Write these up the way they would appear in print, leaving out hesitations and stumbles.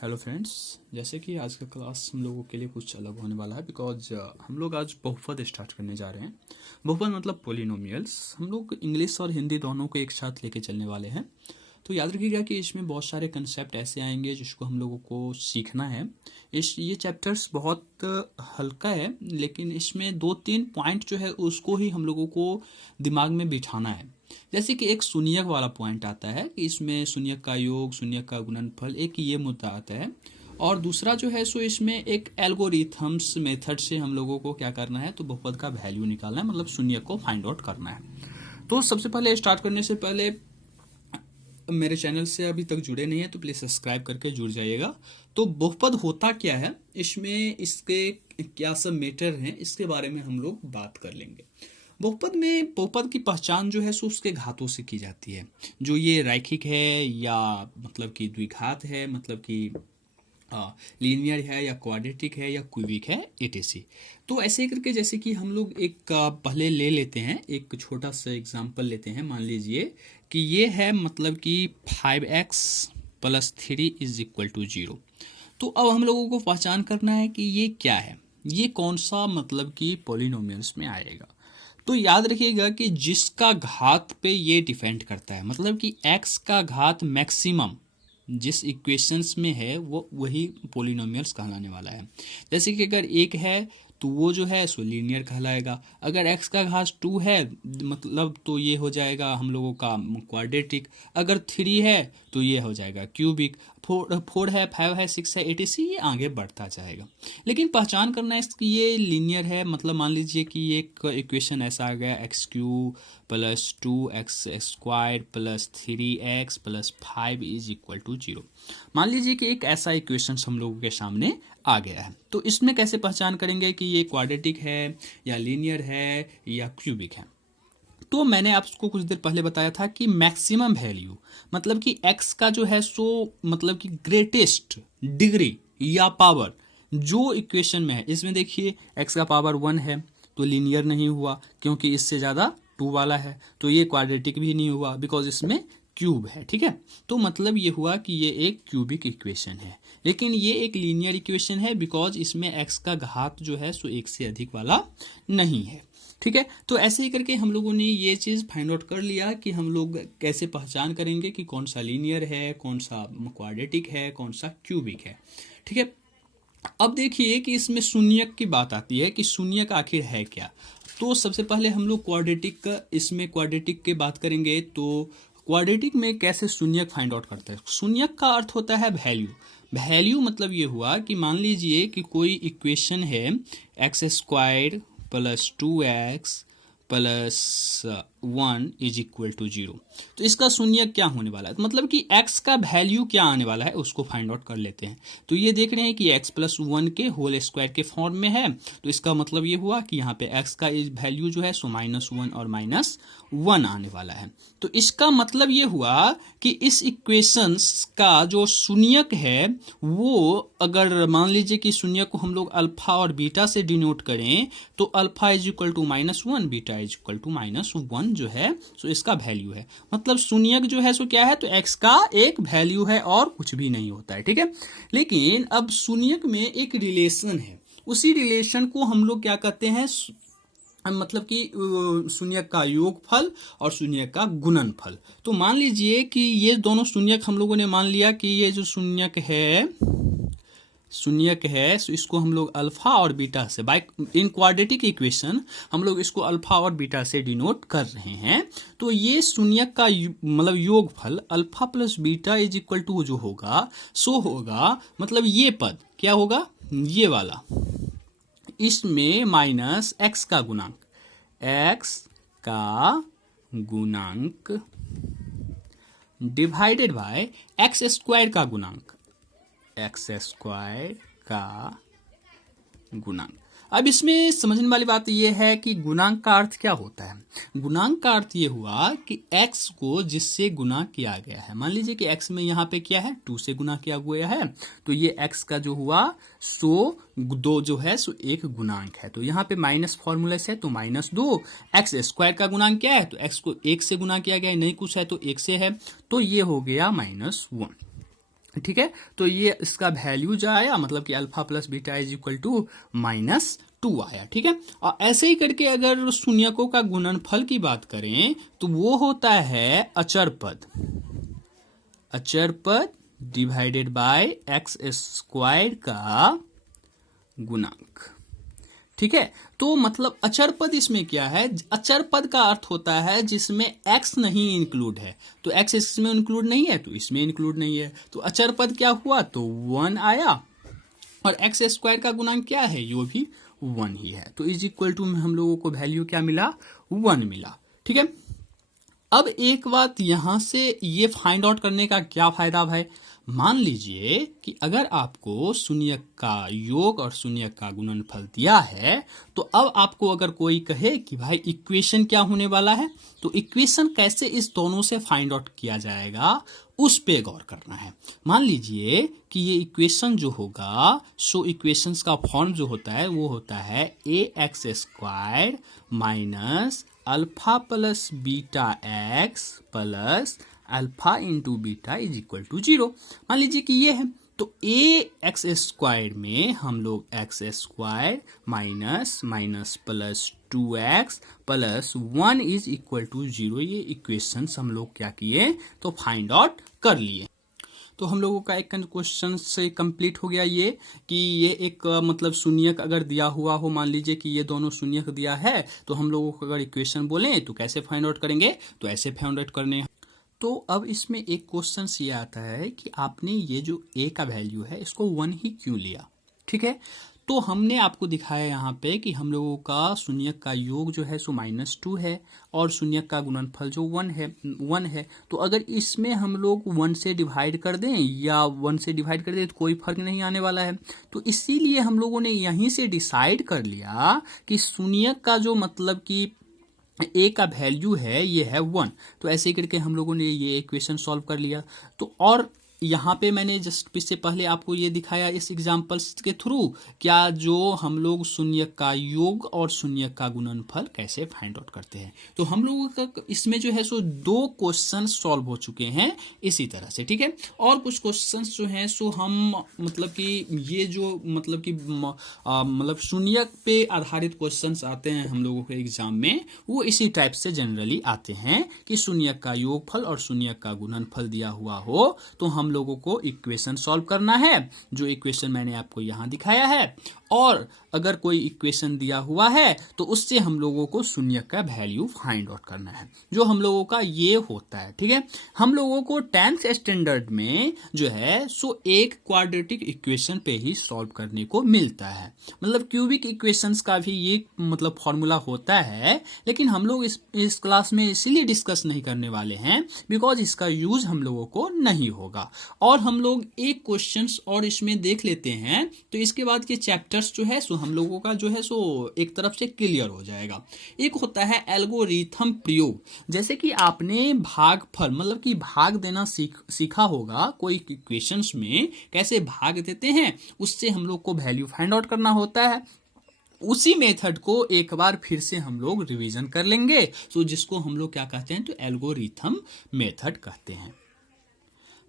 Hello friends. जैसे कि आज का क्लास हम लोगों के लिए कुछ अलग होने वाला है बिकॉज हम लोग आज बहुपद स्टार्ट करने जा रहे हैं। बहुपद मतलब पोलिनोमियल्स। हम लोग इंग्लिश और हिंदी दोनों को एक साथ लेके चलने वाले हैं। तो याद रखिएगा कि इसमें बहुत सारे कंसेप्ट ऐसे आएंगे जिसको हम लोगों को सीखना है। ये चैप्टर्स बहुत हल्का है, लेकिन इसमें 2-3 पॉइंट जो है उसको ही हम लोगों को दिमाग में बिठाना है। जैसे कि एक शून्यक वाला पॉइंट आता है कि इसमें शून्यक का योग, शून्यक का गुणनफल, एक ये मुद्दा आता है। और दूसरा जो है सो इसमें एक एल्गोरिथम्स मेथड से हम लोगों को क्या करना है, तो बहुपद का वैल्यू निकालना है, मतलब शून्यक को फाइंड आउट करना है। तो सबसे पहले स्टार्ट करने से पहले मेरे चैनल से अभी तक जुड़े नहीं है तो प्लीज़ सब्सक्राइब करके जुड़ जाइएगा। तो बहुपद होता क्या है, इसमें इसके क्या सब मैटर हैं, इसके बारे में हम लोग बात कर लेंगे। बहुपद में बहुपद की पहचान जो है सो उसके घातों से की जाती है। जो ये रैखिक है या मतलब कि द्विघात है, मतलब कि लीनियर है या क्वाड्रेटिक है या क्यूबिक है, etc। तो ऐसे करके जैसे कि हम लोग एक पहले ले लेते हैं, एक छोटा सा एग्जांपल लेते हैं। मान लीजिए कि ये है मतलब कि 5x + 3 = 0। तो अब हम लोगों को पहचान करना है कि ये क्या है, ये कौन सा मतलब कि पॉलिनोमियल्स में आएगा। तो याद रखिएगा कि जिसका घात पे ये डिपेंड करता है, मतलब कि x का घात मैक्सिमम जिस इक्वेशंस में है वो वही पोलिनोमियल्स कहलाने वाला है। जैसे कि अगर 1 है तो वो जो है सो लीनियर कहलाएगा। अगर x का घात 2 है मतलब तो ये हो जाएगा हम लोगों का क्वाड्रेटिक। अगर 3 है तो ये हो जाएगा क्यूबिक। 4 है, 5 है, 6 है, 8 ये आगे बढ़ता जाएगा। लेकिन पहचान करना है इसकी ये लीनियर है। मतलब मान लीजिए कि एक इक्वेशन ऐसा आ गया x³ + 2x² + 3x + 5 = 0। मान लीजिए कि एक ऐसा इक्वेशन हम लोगों के सामने आ गया है। तो इसमें कैसे पहचान करेंगे कि ये क्वाड्रेटिक है या लीनियर है या क्यूबिक है। तो मैंने आपको कुछ देर पहले बताया था कि मैक्सिमम वैल्यू मतलब कि x का जो है सो मतलब कि ग्रेटेस्ट डिग्री या पावर जो इक्वेशन में है, इसमें देखिए x का पावर 1 है तो लीनियर नहीं हुआ, क्योंकि इससे ज़्यादा 2 वाला है। तो ये क्वाड्रेटिक भी नहीं हुआ बिकॉज इसमें क्यूब है। ठीक है, तो मतलब ये हुआ कि ये एक क्यूबिक इक्वेशन है। लेकिन ये एक लीनियर इक्वेशन है बिकॉज इसमें x का घात जो है सो 1 से अधिक वाला नहीं है। ठीक है, तो ऐसे ही करके हम लोगों ने ये चीज़ फाइंड आउट कर लिया कि हम लोग कैसे पहचान करेंगे कि कौन सा लीनियर है, कौन सा क्वाड्रेटिक है, कौन सा क्यूबिक है। ठीक है, अब देखिए कि इसमें शून्यक की बात आती है कि शून्यक आखिर है क्या। तो सबसे पहले हम लोग क्वाड्रेटिक का इसमें क्वाड्रेटिक की बात करेंगे। तो क्वाड्रेटिक में कैसे शून्यक फाइंड आउट करते हैं। शून्यक का अर्थ होता है वैल्यू। वैल्यू मतलब ये हुआ कि मान लीजिए कि कोई इक्वेशन है x² + 2x + 1 = 0। तो इसका शून्यक क्या होने वाला है, तो मतलब कि x का वैल्यू क्या आने वाला है उसको फाइंड आउट कर लेते हैं। तो ये देख रहे हैं कि x + 1 के होल स्क्वायर के फॉर्म में है। तो इसका मतलब ये हुआ कि यहाँ पे x का वैल्यू जो है सो -1 और -1 आने वाला है। तो इसका मतलब ये हुआ कि इस इक्वेशंस का जो शून्यक है वो अगर मान लीजिए कि शून्यक को हम लोग अल्फा और बीटा से डिनोट करें तो अल्फा = -1, बीटा = -1 जो है सो इसका वैल्यू है। मतलब शून्यक जो है सो क्या है, तो x का एक वैल्यू है और कुछ भी नहीं होता है। ठीक है, लेकिन अब शून्यक में एक रिलेशन है, उसी रिलेशन को हम लोग क्या कहते हैं, मतलब कि शून्यक का योगफल और शून्यक का गुणनफल। तो मान लीजिए कि ये दोनों शून्यक हम लोगों ने मान लिया कि ये जो शून्यक है तो इसको हम लोग अल्फा और बीटा से बाय इन क्वाड्रेटिक इक्वेशन हम लोग इसको अल्फा और बीटा से डिनोट कर रहे हैं। तो ये शून्यक का मतलब योगफल अल्फा + बीटा = जो होगा सो होगा, मतलब ये पद क्या होगा, ये वाला, इसमें -x का गुणांक डिवाइडेड बाय x² का गुणांक। अब इसमें समझने वाली बात यह है कि गुणांक का अर्थ क्या होता है। गुणांक का अर्थ ये हुआ कि x को जिससे गुणा किया गया है, मान लीजिए कि x में यहाँ पे क्या है, 2 से गुणा किया गया है, तो ये x का जो हुआ सो 2 जो है सो एक गुणांक है। तो यहाँ पे माइनस फॉर्मूला से तो -2। x² का गुणांक क्या है, तो x को 1 से गुणा किया गया है, नहीं कुछ है तो 1 से है, तो ये हो गया -1। ठीक है, तो ये इसका वैल्यू जो आया मतलब कि alpha plus beta is equal to -2 आया। ठीक है, और ऐसे ही करके अगर शून्यकों का गुणनफल की बात करें तो वो होता है अचर पद डिवाइडेड बाय एक्स स्क्वायर का गुणांक। ठीक है, तो मतलब अचर पद इसमें क्या है, अचर पद का अर्थ होता है जिसमें x नहीं इंक्लूड है, तो x इसमें इंक्लूड नहीं है तो इसमें इंक्लूड नहीं है, तो अचर पद क्या हुआ, तो 1 आया, और एक्स स्क्वायर का गुणांक क्या है, यो भी 1 ही है, तो इज इक्वल टू में हम लोगों को वैल्यू क्या मिला, 1 मिला। ठीक है, अब एक बात यहां से ये फाइंड आउट करने का क्या फायदा भाई, मान लीजिए कि अगर आपको शून्यक का योग और शून्यक का गुणनफल दिया है, तो अब आपको अगर कोई कहे कि भाई इक्वेशन क्या होने वाला है, तो इक्वेशन कैसे इस दोनों से फाइंड आउट किया जाएगा उस पे गौर करना है। मान लीजिए कि ये इक्वेशन जो होगा, सो इक्वेशंस का फॉर्म जो होता है वो होता है a x square minus alpha plus beta x plus alpha into beta is equal to 0। मान लीजिए कि ये है, तो ए एक्स स्क्वायर में हम लोग x square minus plus 2x plus 1 is equal to 0, ये इक्वेशंस हम लोग क्या किए, तो फाइंड आउट कर लिए। तो हम लोगों का एक क्वेश्चन से कंप्लीट हो गया ये कि ये एक मतलब शून्यक अगर दिया हुआ हो, मान लीजिए कि ये दोनों शून्यक दिया है, तो हम लोगों को अगर इक्वेशन बोलें तो कैसे फाइंड आउट करेंगे, तो ऐसे फाइंड आउट करने। तो अब इसमें एक क्वेश्चन ये आता है कि आपने ये जो a का वैल्यू है इसको 1 ही क्यों लिया। ठीक है, तो हमने आपको दिखाया यहाँ पे कि हम लोगों का शून्यक का योग जो है सो -2 है और शून्यक का गुणनफल जो 1 है, तो अगर इसमें हम लोग 1 से डिवाइड कर दें या 1 से डिवाइड कर दें तो कोई फर्क नहीं आने वाला है, तो इसीलिए हम लोगों ने यहीं से डिसाइड कर लिया कि शून्यक का जो मतलब कि ए का वैल्यू है ये है 1, तो ऐसे करके हम लोगों ने ये इक्वेशन सॉल्व कर लिया। तो और यहाँ पे मैंने जस्ट इससे पहले आपको ये दिखाया इस एग्जांपल्स के थ्रू क्या जो हम लोग शून्यक का योग और शून्यक का गुणनफल कैसे फाइंड आउट करते हैं। तो हम लोगों का इसमें जो है सो 2 क्वेश्चन सॉल्व हो चुके हैं इसी तरह से। ठीक है, और कुछ क्वेश्चन जो हैं सो हम मतलब कि ये जो मतलब कि मतलब शून्यक पे आधारित क्वेश्चन आते हैं हम लोगों के एग्जाम में, वो इसी टाइप से जनरली आते हैं कि शून्यक का योगफल और शून्यक का गुणनफल दिया हुआ हो तो हम लोगों को इक्वेशन सॉल्व करना है, जो इक्वेशन मैंने आपको यहां दिखाया है, और अगर कोई इक्वेशन दिया हुआ है तो उससे हम लोगों को शून्यक का वैल्यू फाइंड आउट करना है, जो हम लोगों का ये होता है। ठीक है, हम लोगों को 10th स्टैंडर्ड में जो है सो एक क्वाड्रेटिक इक्वेशन पे ही सॉल्व करने को मिलता है, मतलब क्यूबिक इक्वेशंस का भी ये मतलब फॉर्मूला होता है, लेकिन हम लोग इस क्लास में इसीलिए डिस्कस नहीं करने वाले हैं बिकॉज इसका यूज हम लोगों को नहीं होगा। और हम लोग एक क्वेश्चन और इसमें देख लेते हैं, तो इसके बाद के चैप्टर्स जो है सो हम लोगों का जो है सो एक तरफ से क्लियर हो जाएगा। एक होता है एल्गोरिथम प्रयोग, जैसे कि आपने भागफल मतलब कि भाग देना सीखा होगा, कोई इक्वेशंस में कैसे भाग देते हैं उससे हम लोग को वैल्यू फाइंड आउट करना होता है। उसी मेथड को एक बार फिर से हम लोग रिवीजन कर लेंगे, तो जिसको हम लोग क्या कहते हैं, तो एल्गोरिथम मेथड कहते हैं।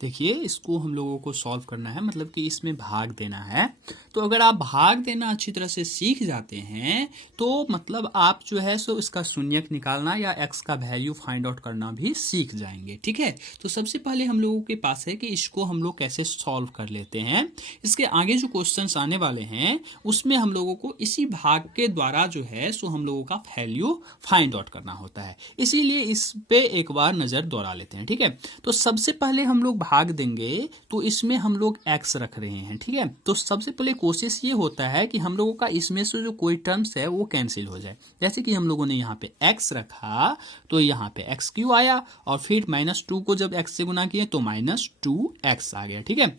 देखिए, इसको हम लोगों को सॉल्व करना है, मतलब कि इसमें भाग देना है। तो अगर आप भाग देना अच्छी तरह से सीख जाते हैं तो मतलब आप जो है सो इसका शून्यक निकालना या एक्स का वैल्यू फाइंड आउट करना भी सीख जाएंगे। ठीक है, तो सबसे पहले हम लोगों के पास है कि इसको हम लोग कैसे सॉल्व कर लेते हैं। इसके आगे जो क्वेश्चंस आने वाले हैं उसमें हम लोगों को इसी भाग के द्वारा जो है सो हम लोगों का वैल्यू फाइंड आउट करना होता है, इसीलिए इस पे एक बार नजर दौड़ा लेते हैं। ठीक है, तो सबसे पहले हम लोग भाग देंगे तो इसमें हम लोग x रख रहे हैं। ठीक है, तो सबसे पहले कोशिश ये होता है कि हम लोगों का इसमें से जो कोई टर्म्स है वो कैंसिल हो जाए, जैसे कि हम लोगों ने यहाँ पे x रखा तो यहाँ पे x क्यों आया, और फिर -2 को जब x से गुना किए तो -2x आ गया। ठीक है,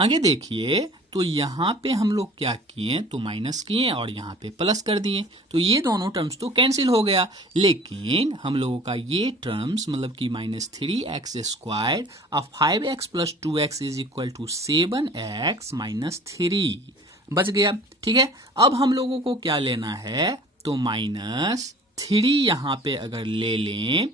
आगे देखिए, तो यहाँ पे हम लोग क्या किए, तो माइनस किए और यहाँ पे प्लस कर दिए, तो ये दोनों टर्म्स तो कैंसिल हो गया, लेकिन हम लोगों का ये टर्म्स मतलब कि -3x² और 5x + 2x is equal to 7x - 3 बच गया। ठीक है, अब हम लोगों को क्या लेना है, तो -3 यहाँ पे अगर ले लें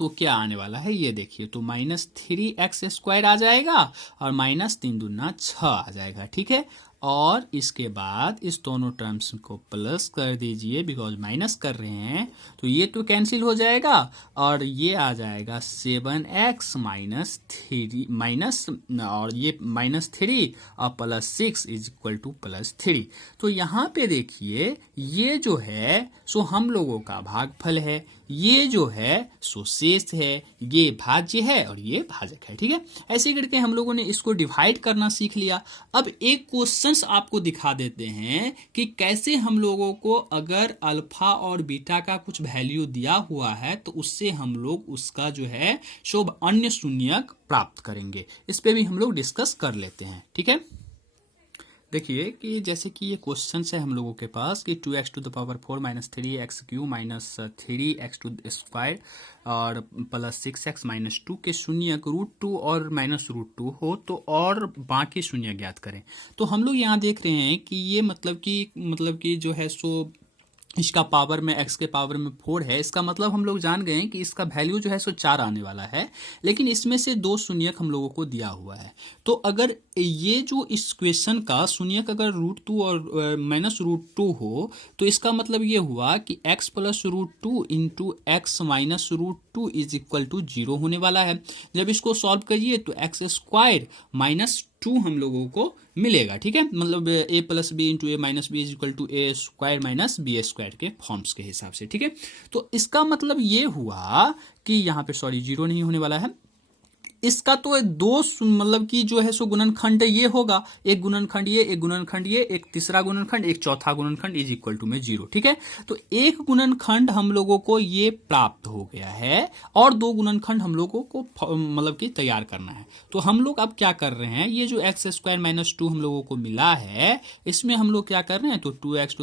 तो क्या आने वाला है ये देखिए, तो -3x² आ जाएगा और -3 दूना 6 आ जाएगा, ठीक है। और इसके बाद इस दोनों टर्म्स को प्लस कर दीजिए, बिकॉज माइनस कर रहे हैं तो ये तो कैंसिल हो जाएगा और ये आ जाएगा 7x -3 माइनस और ये -3 और +6 इज इक्वल टू +3। तो यहाँ पे देखिए ये जो है सो हम लोगों का भागफल है, ये जो है सो शेष है, ये भाज्य है और ये भाजक है, ठीक है। ऐसे करके हम लोगों ने इसको डिवाइड करना सीख लिया। अब एक क्वेश्चंस आपको दिखा देते हैं कि कैसे हम लोगों को अगर अल्फा और बीटा का कुछ वैल्यू दिया हुआ है तो उससे हम लोग उसका जो है सो अन्य शून्यक प्राप्त करेंगे। इस पे भी हम लोग डिस्कस कर लेते हैं, ठीक है। देखिए कि जैसे कि ये क्वेश्चन है हम लोगों के पास कि 2x⁴ - 3x³ - 3x² और +6x - 2 के शून्यक √2 और -√2 हो तो और बाकी शून्य ज्ञात करें। तो हम लोग यहाँ देख रहे हैं कि ये मतलब कि जो है सो इसका पावर में x के पावर में 4 है, इसका मतलब हम लोग जान गए हैं कि इसका वैल्यू जो है सो 4 आने वाला है, लेकिन इसमें से 2 शून्यक हम लोगों को दिया हुआ है। तो अगर ये जो इस क्वेश्चन का शून्यक अगर √2 और -√2 हो तो इसका मतलब ये हुआ कि x + √2 into x - √2 is equal to 0 होने वाला है। जब इसको सॉल्व करिए तो x² - 2 हम लोगों को मिलेगा, ठीक है। मतलब a + b into a - b is equal to a² - b² के फॉर्म्स के हिसाब से, ठीक है। तो इसका मतलब ये हुआ कि यहाँ पे 0 नहीं होने वाला है, इसका तो दो मतलब कि जो है सो गुणनखंड ये होगा, एक गुणनखंड ये, एक गुणनखंड ये, एक तीसरा गुणनखंड, एक चौथा गुणनखंड इज इक्वल टू में 0, ठीक है। तो एक गुणनखंड हम लोगों को ये प्राप्त हो गया है और 2 गुणनखंड हम लोगों को मतलब कि तैयार करना है। तो हम लोग अब क्या कर रहे हैं, ये जो x² - 2 हम लोगों को मिला है इसमें हम लोग क्या कर रहे हैं, तो 2x⁴ -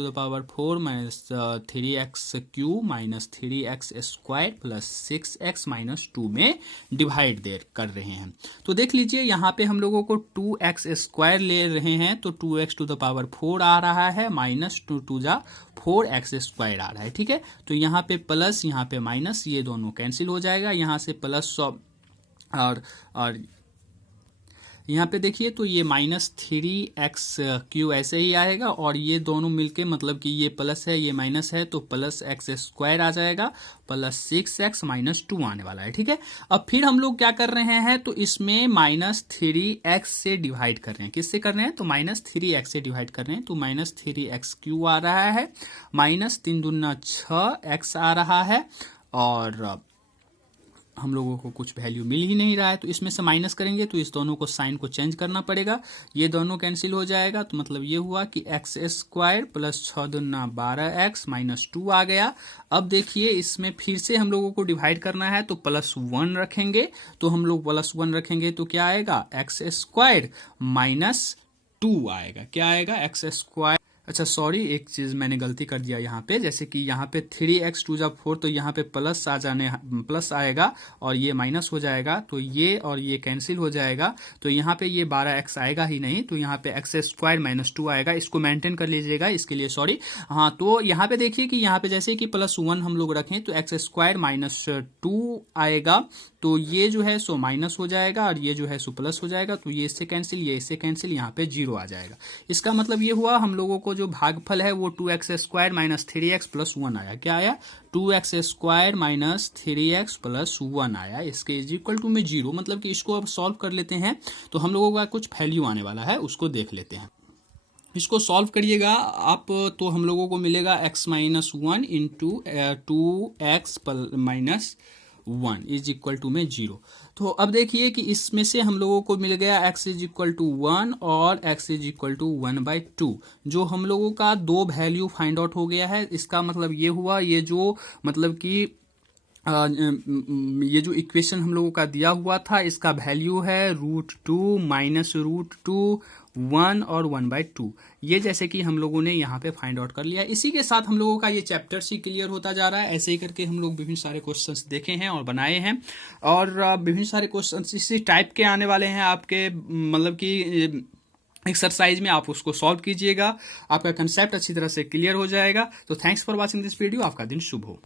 3x³ - 3x² + 6x - 2 में डिवाइड कर रहे हैं। तो देख लीजिए यहाँ पे हम लोगों को 2x² ले रहे हैं तो 2x⁴ आ रहा है, -2 4x² आ रहा है, ठीक है। तो यहाँ पे प्लस यहाँ पे माइनस, ये दोनों कैंसिल हो जाएगा, यहाँ से प्लस और यहाँ पे देखिए तो ये -3x³ ऐसे ही आएगा और ये दोनों मिलके मतलब कि ये प्लस है ये माइनस है तो +x² आ जाएगा, +6x - 2 आने वाला है, ठीक है। अब फिर हम लोग क्या कर रहे हैं, तो इसमें -3x से डिवाइड कर रहे हैं। किससे कर रहे हैं, तो -3x से डिवाइड कर रहे हैं। तो -3x³ आ रहा है, -3 दूना 6x आ रहा है और हम लोगों को कुछ वैल्यू मिल ही नहीं रहा है। तो इसमें से माइनस करेंगे तो इस दोनों को साइन को चेंज करना पड़ेगा, ये दोनों कैंसिल हो जाएगा। तो मतलब ये हुआ कि x² + 6 दूना 12x - 2 आ गया। अब देखिए इसमें फिर से हम लोगों को डिवाइड करना है तो +1 रखेंगे, तो हम लोग +1 रखेंगे तो क्या आएगा, x² - 2 आएगा। क्या आएगा, x²। अच्छा सॉरी, एक चीज़ मैंने गलती कर दिया यहाँ पे, जैसे कि यहाँ पे 3x 2 = 4 तो यहाँ पे प्लस आएगा और ये माइनस हो जाएगा, तो ये और ये कैंसिल हो जाएगा। तो यहाँ पे ये 12x आएगा ही नहीं, तो यहाँ पे x² - 2 आएगा। इसको मेंटेन कर लीजिएगा, इसके लिए सॉरी। हाँ, तो यहाँ पे देखिए कि यहाँ पे जैसे कि +1 हम लोग रखें तो x² - 2 आएगा, तो ये जो है सो माइनस हो जाएगा और ये जो है सो प्लस हो जाएगा। तो ये इससे कैंसिल, ये इससे कैंसिल, यहाँ पे 0 आ जाएगा। इसका मतलब ये हुआ हम लोगों को जो भागफल है वो 2x² - 3x + 1 आया। क्या आया, 2x² - 3x + 1 आया। इसके इज इक्वल टू में 0, मतलब कि इसको अब सॉल्व कर लेते हैं तो हम लोगों का कुछ वैल्यू आने वाला है, उसको देख लेते हैं। इसको सॉल्व करिएगा आप तो हम लोगों को मिलेगा x - 1 into 2x - 1 is equal to में 0। तो अब देखिए कि इसमें से हम लोगों को मिल गया x इज इक्वल टू 1 और x इज इक्वल टू 1/2, जो हम लोगों का 2 वैल्यू फाइंड आउट हो गया है। इसका मतलब ये हुआ, ये जो मतलब कि ये जो इक्वेशन हम लोगों का दिया हुआ था इसका वैल्यू है √2 -√2 1 और 1/2। ये जैसे कि हम लोगों ने यहाँ पे फाइंड आउट कर लिया। इसी के साथ हम लोगों का ये चैप्टर ही क्लियर होता जा रहा है। ऐसे ही करके हम लोग विभिन्न सारे क्वेश्चंस देखे हैं और बनाए हैं और विभिन्न सारे क्वेश्चंस इसी टाइप के आने वाले हैं आपके मतलब कि एक्सरसाइज में। आप उसको सॉल्व कीजिएगा, आपका कंसेप्ट अच्छी तरह से क्लियर हो जाएगा। तो thanks for watching this video. आपका दिन शुभ हो।